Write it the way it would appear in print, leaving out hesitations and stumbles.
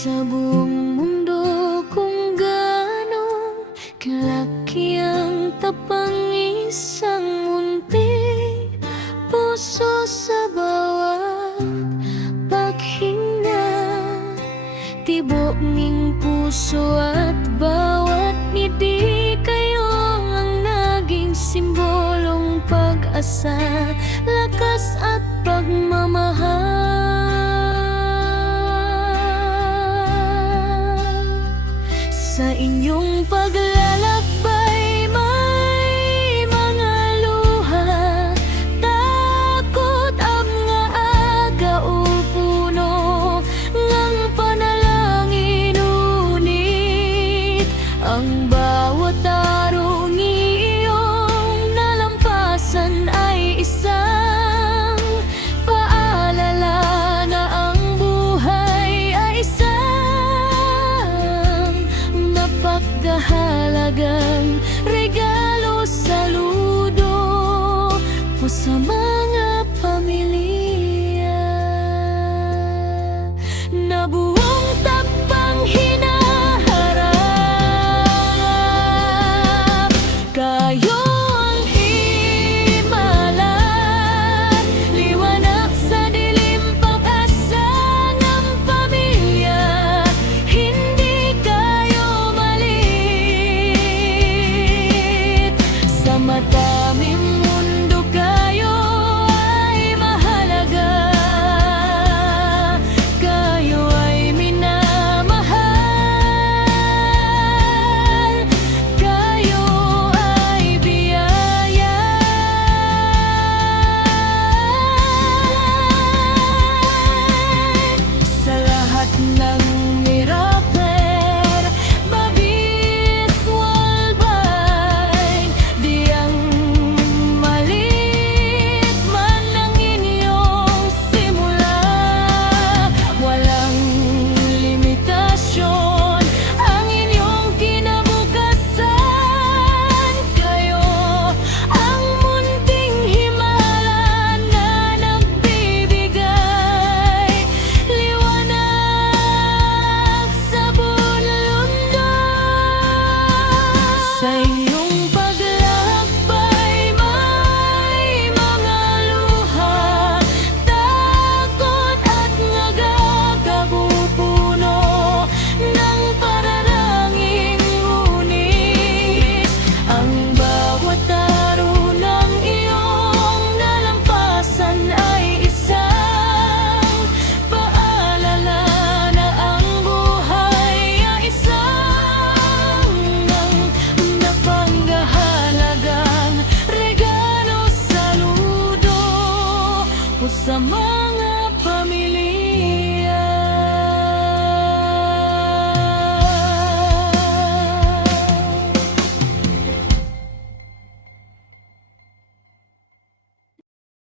Sa buong mundo kung gaano kalaki ang tapang isang munting puso sa bawat paghinga, tibok ning puso at bawat ngiti, kayo ang naging simbolong pag-asa, lakas at pagmamahal. Sa inyong paglalakbay may mga luha, takot ang nga aga o puno ngang panalangin, unit ang bawat tarong iyong nalampasan ay isang paalala na ang buhay ay isang napakahalagang regalo, saludo po sa mga pamilya na buong takpang hinaharap. Kayo ang himala, liwanag sa dilim, pag-asa ng pamilya. Hindi kayo malit sa madaming mundo, kayo ay mahalaga, kayo ay minamahal, kayo ay biyaya. Sa lahat ng mirapler, mabis walbain, di ang malit man ang inyong simula. Walang limitasyon ang inyong kinabukasan, kayo ang munting himala na nagbibigay liwanag sa buong mundo. Sa inyong paglalakbay may mga luha, takot at nagagabupuno ng pararanging, unis ang bawat araw ng iyong nalampasan ay isang paalala na ang buhay ay isang napangahalagang regalo, saludo po sa mga pamilya.